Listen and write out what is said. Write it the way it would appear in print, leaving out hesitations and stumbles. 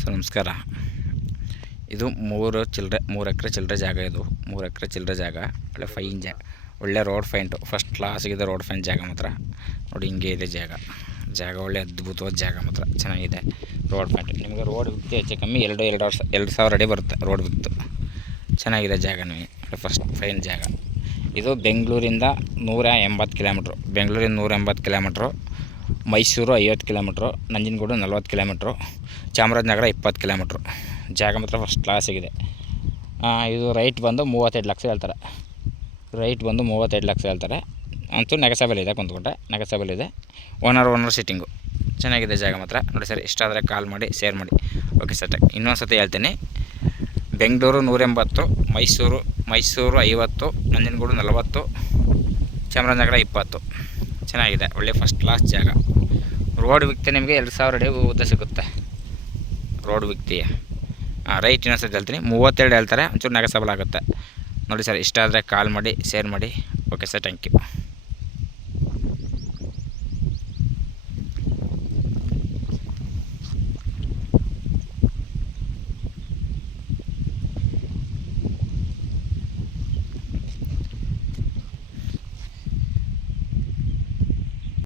Sir ನಮಸ್ಕಾರ. ಇದು 3 ಎಕರೆ ಚಿಲ್ಲರೆ ಜಾಗ. ಇದು 3 ಎಕರೆ ಚಿಲ್ಲರೆ ಜಾಗ. ಒಳ್ಳೆ ಫೈನ್ ಜಾಗ, ಒಳ್ಳೆ ರೋಡ್ ಫೈಂಟು, ಫಸ್ಟ್ ಕ್ಲಾಸಿಗಿದೆ ರೋಡ್ ಫೈನ್ ಜಾಗ ಮಾತ್ರ. ನೋಡಿ ಹಿಂಗೆ ಇದೆ ಜಾಗ ಒಳ್ಳೆ ಅದ್ಭುತವಾದ ಜಾಗ ಮಾತ್ರ, ಚೆನ್ನಾಗಿದೆ ರೋಡ್ ಫೈಂಟು. ನಿಮಗೆ ರೋಡ್ ವಿಡ್ತ್ ಹೆಚ್ಚು ಕಮ್ಮಿ 2,000 ಅಡಿ ಬರುತ್ತೆ ರೋಡ್ ವಿಡ್ತ್. ಚೆನ್ನಾಗಿದೆ ಜಾಗ ನಿಮಗೆ, ಫಸ್ಟ್ ಫೈನ್ ಜಾಗ. ಇದು ಬೆಂಗಳೂರಿಂದ 180 ಕಿಲೋಮೀಟ್ರು, ಬೆಂಗಳೂರಿಂದ 180 kilometre, Mysuru 50 kilometre, Nanjangud 40 kilometre, Chamarajanagar 20 kilometre. ಜಾಗ ಮಾತ್ರ ಫಸ್ಟ್ ಕ್ಲಾಸಿಗಿದೆ. ಇದು ರೈಟ್ ಬಂದು 32 ಲಕ್ಷ ಹೇಳ್ತಾರೆ. ರೈಟ್ ಬಂದು 32 ಲಕ್ಷ ಹೇಳ್ತಾರೆ. ಅಂತೂ ನೆಗೆಸಬಲ್ ಇದೆ, ಕುಂತ್ಕೊಂಡ್ರೆ ನೆಗೆಸಬಲ್ ಇದೆ. ಓನರ್ ಸೀಟಿಂಗು ಚೆನ್ನಾಗಿದೆ ಜಾಗ ಮಾತ್ರ. ನೋಡಿ ಸರ್, ಇಷ್ಟ ಆದರೆ ಕಾಲ್ ಮಾಡಿ, ಶೇರ್ ಮಾಡಿ. ಓಕೆ ಸರ್, ಇನ್ನೊಂದು ಸತಿ ಹೇಳ್ತೀನಿ. ಬೆಂಗಳೂರು 180, ಮೈಸೂರು 50, ನಂಜನಗೂಡು 40, ಚಾಮರಾಜನಗರ 20. ಚೆನ್ನಾಗಿದೆ, ಒಳ್ಳೆ ಫಸ್ಟ್ ಕ್ಲಾಸ್ ಜಾಗ. ರೋಡ್ ವಿಕ್ತಿ ನಿಮಗೆ 2,000 ಅಡಿ ಉದ್ದ ಸಿಗುತ್ತೆ ರೋಡ್ ವಿಕ್ತಿ. ರೈಟ್ ಇನ್ನೊಂದ್ಸತಿ ಹೇಳ್ತೀನಿ, 32 ಹೇಳ್ತಾರೆ, ಒಂಚೂರು ನೆಗೆಸಬಲ್ ಆಗುತ್ತೆ. ನೋಡಿ ಸರ್, ಇಷ್ಟ ಆದರೆ ಕಾಲ್ ಮಾಡಿ, ಶೇರ್ ಮಾಡಿ. Okay sir, thank you.